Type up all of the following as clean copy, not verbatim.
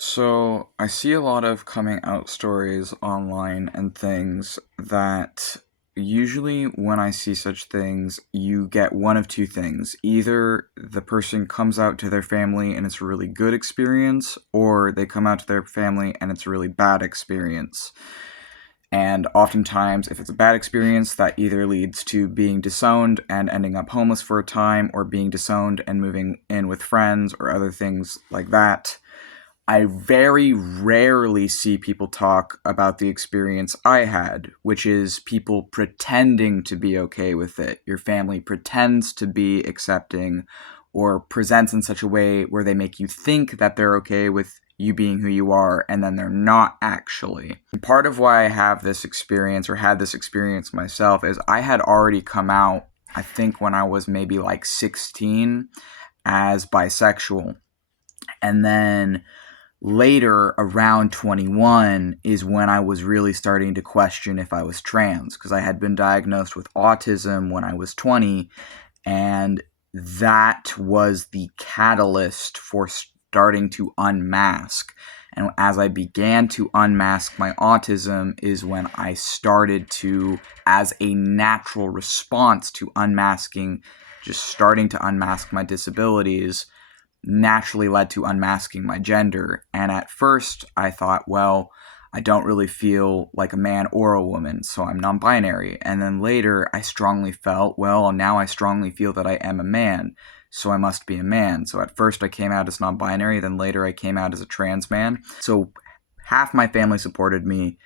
So, I see a lot of coming out stories online and things that usually when I see such things, you get one of two things. Either the person comes out to their family and it's a really good experience, or they come out to their family and it's a really bad experience. And oftentimes, if it's a bad experience, that either leads to being disowned and ending up homeless for a time, or being disowned and moving in with friends, or other things like that. I very rarely see people talk about the experience I had, which is people pretending to be okay with it. Your family pretends to be accepting or presents in such a way where they make you think that they're okay with you being who you are, and then they're not actually. And part of why I have this experience or had this experience myself is I had already come out, I think when I was maybe like 16, as bisexual. And then later, around 21, is when I was really starting to question if I was trans, because I had been diagnosed with autism when I was 20, and that was the catalyst for starting to unmask. And as I began to unmask my autism is when I started to, as a natural response to unmasking, just starting to unmask my disabilities, naturally led to unmasking my gender. And at first, I thought, well, I don't really feel like a man or a woman, so I'm non binary. And then later, I strongly felt, well, now I strongly feel that I am a man, so I must be a man. So at first, I came out as non binary, then later, I came out as a trans man. So half my family supported me.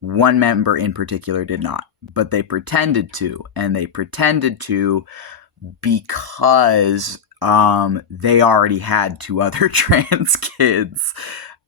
One member in particular did not, but they pretended to, and they pretended to because they already had two other trans kids.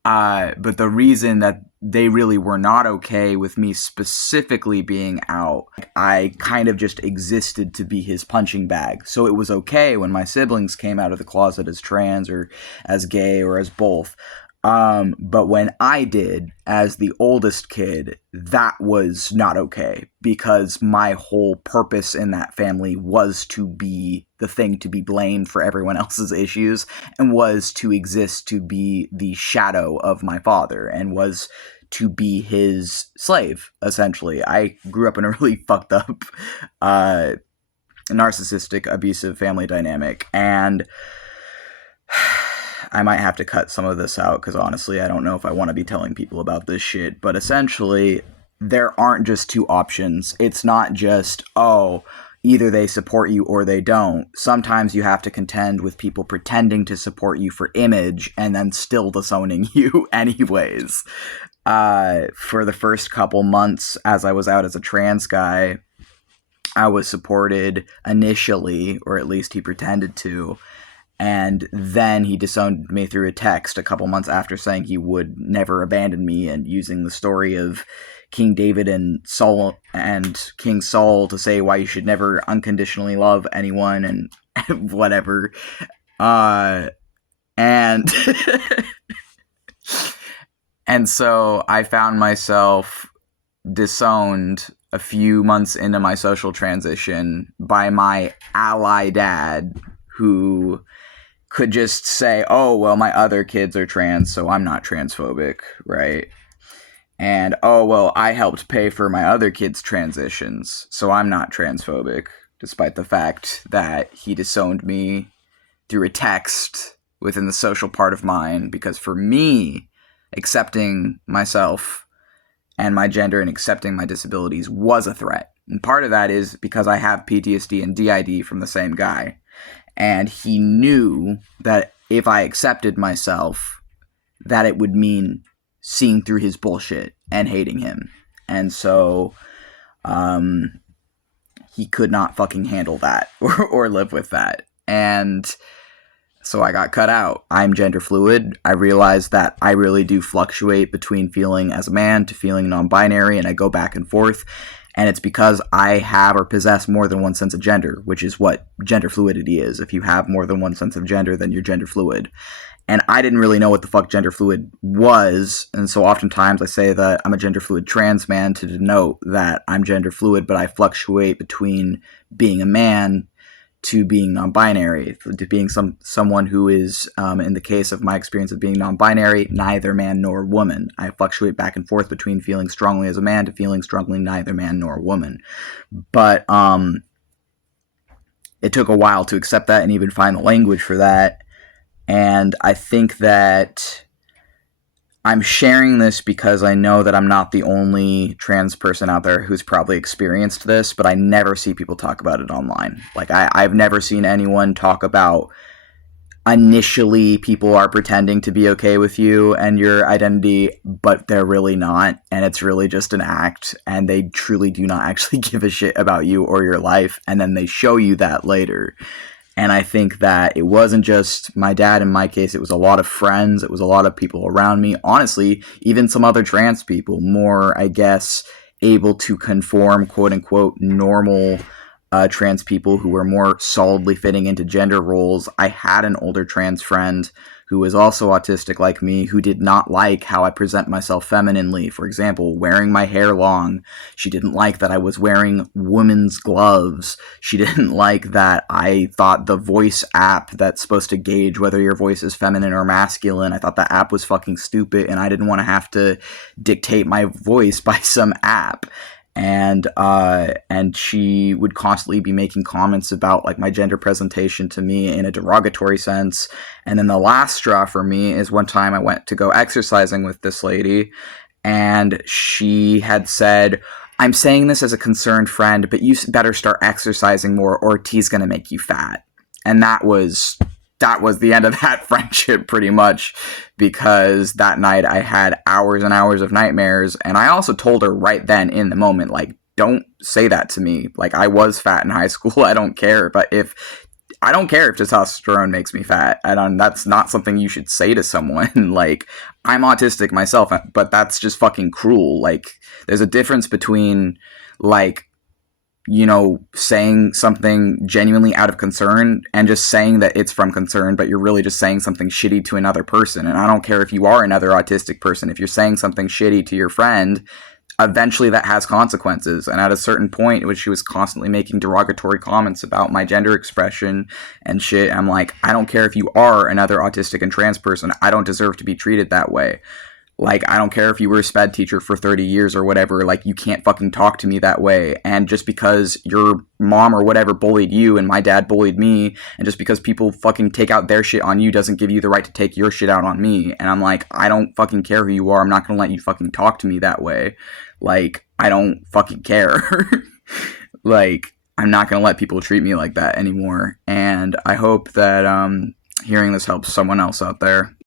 But the reason that they really were not okay with me specifically being out, I kind of just existed to be his punching bag. So it was okay when my siblings came out of the closet as trans or as gay or as both. But when I did, as the oldest kid, that was not okay because my whole purpose in that family was to be the thing to be blamed for everyone else's issues and was to exist to be the shadow of my father and was to be his slave, essentially. I grew up in a really fucked up, narcissistic, abusive family dynamic, and I might have to cut some of this out because honestly, I don't know if I want to be telling people about this shit. But essentially, there aren't just two options. It's not just, oh, either they support you or they don't. Sometimes you have to contend with people pretending to support you for image and then still disowning you anyways. For the first couple months as I was out as a trans guy, I was supported initially, or at least he pretended to. And then he disowned me through a text a couple months after saying he would never abandon me and using the story of King David and Saul and King Saul to say why you should never unconditionally love anyone and whatever. And and so I found myself disowned a few months into my social transition by my ally dad, who could just say, oh, well, my other kids are trans, so I'm not transphobic, right? And, oh, well, I helped pay for my other kids' transitions, so I'm not transphobic, despite the fact that he disowned me through a text within the social part of mine, because for me, accepting myself and my gender and accepting my disabilities was a threat. And part of that is because I have PTSD and DID from the same guy. And he knew that if I accepted myself, that it would mean seeing through his bullshit and hating him. And so he could not fucking handle that or live with that. And so I got cut out. I'm gender fluid. I realized that I really do fluctuate between feeling as a man to feeling non-binary, and I go back and forth. And it's because I have or possess more than one sense of gender, which is what gender fluidity is. If you have more than one sense of gender, then you're gender fluid. And I didn't really know what the fuck gender fluid was, and so oftentimes I say that I'm a gender fluid trans man to denote that I'm gender fluid, but I fluctuate between being a man to being non-binary, to being someone who is, in the case of my experience of being non-binary, neither man nor woman. I fluctuate back and forth between feeling strongly as a man to feeling strongly neither man nor woman. But it took a while to accept that and even find the language for that. And I think that I'm sharing this because I know that I'm not the only trans person out there who's probably experienced this, but I never see people talk about it online. Like, I've never seen anyone talk about, initially people are pretending to be okay with you and your identity, but they're really not, and it's really just an act, and they truly do not actually give a shit about you or your life, and then they show you that later. And I think that it wasn't just my dad in my case, it was a lot of friends, it was a lot of people around me, honestly, even some other trans people, more, I guess, able to conform, quote-unquote, normal trans people who were more solidly fitting into gender roles. I had an older trans friend who was also autistic like me, who did not like how I present myself femininely. For example, wearing my hair long. She didn't like that I was wearing women's gloves. She didn't like that I thought the voice app that's supposed to gauge whether your voice is feminine or masculine, I thought that app was fucking stupid, and I didn't want to have to dictate my voice by some app. And she would constantly be making comments about, like, my gender presentation to me in a derogatory sense. And then the last straw for me is one time I went to go exercising with this lady, and she had said, "I'm saying this as a concerned friend, but you better start exercising more or T's gonna make you fat." And that was the end of that friendship, pretty much, because that night I had hours and hours of nightmares. And I also told her right then in the moment, like, don't say that to me. Like, I was fat in high school. I don't care. But I don't care if testosterone makes me fat. That's not something you should say to someone. Like, I'm autistic myself, but that's just fucking cruel. Like, there's a difference between, like, you know, saying something genuinely out of concern and just saying that it's from concern, but you're really just saying something shitty to another person. And I don't care if you are another autistic person. If you're saying something shitty to your friend, eventually that has consequences. And at a certain point, which she was constantly making derogatory comments about my gender expression and shit, I'm like, I don't care if you are another autistic and trans person. I don't deserve to be treated that way. Like, I don't care if you were a SPED teacher for 30 years or whatever, like, you can't fucking talk to me that way. And just because your mom or whatever bullied you and my dad bullied me, and just because people fucking take out their shit on you doesn't give you the right to take your shit out on me. And I'm like, I don't fucking care who you are. I'm not gonna let you fucking talk to me that way. Like, I don't fucking care. Like, I'm not gonna let people treat me like that anymore. And I hope that hearing this helps someone else out there.